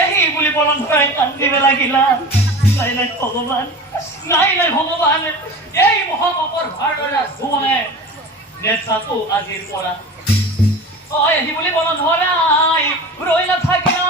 এহি বুলি বলত ধৰে কান্দিবে লাগিলা নাই নাই ভগৱান, নাই নাই ভগৱান। এই মহাপাপৰ ভাৰদৰে ভুৱনে নেচাটো আজিৰ পৰা। তই এহি বুলি বলত ধৰাই ৰৈ নাথাকিলা।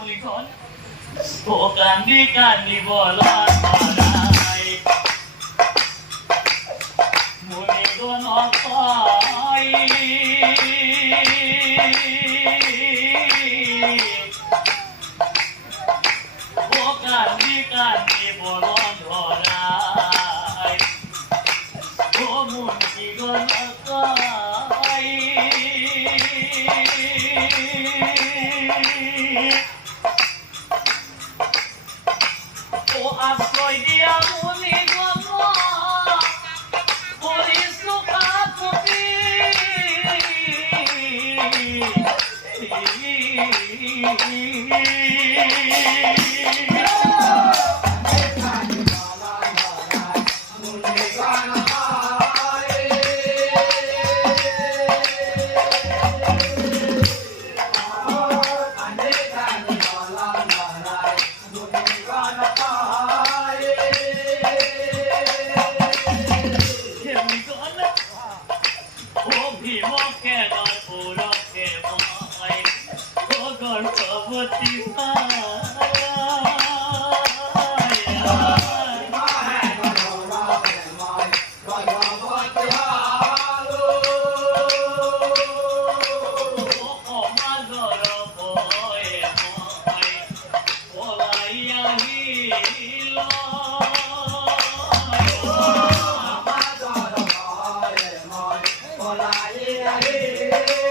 মুনিগণ ও কান্দি ধৰাই মুনিগণক কয় ও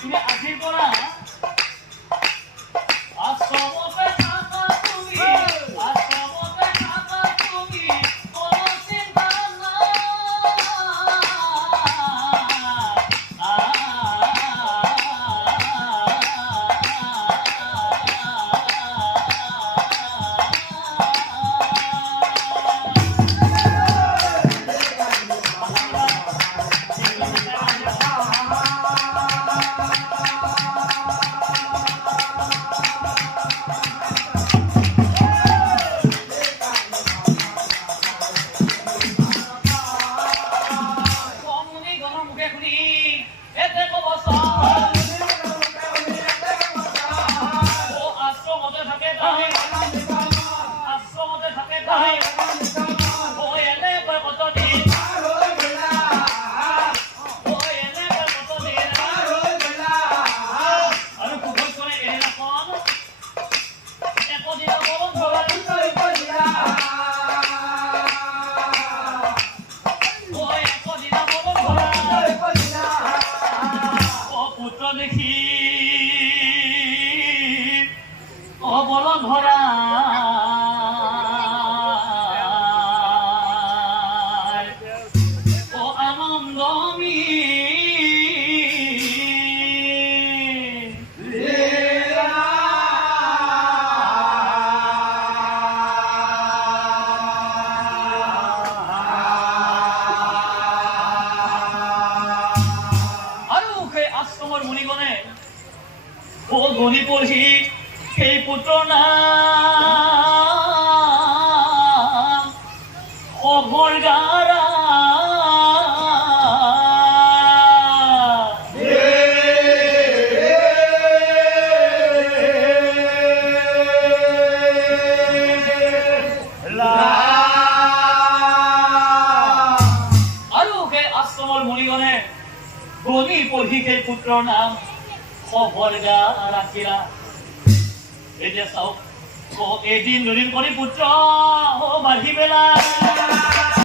주면 ও গণি পঢ়ি সেই পুত্ৰৰ নাম অভৰগাৰা আৰু সেই আশ্ৰমৰ মুনিগণে? গণি পঢ়ি সেই পুত্ৰৰ নাম অভৰগা ৰাখিলা এতিয়া চাওক এদিন দুদিন কৰি পুত্ৰ বাঢ়ি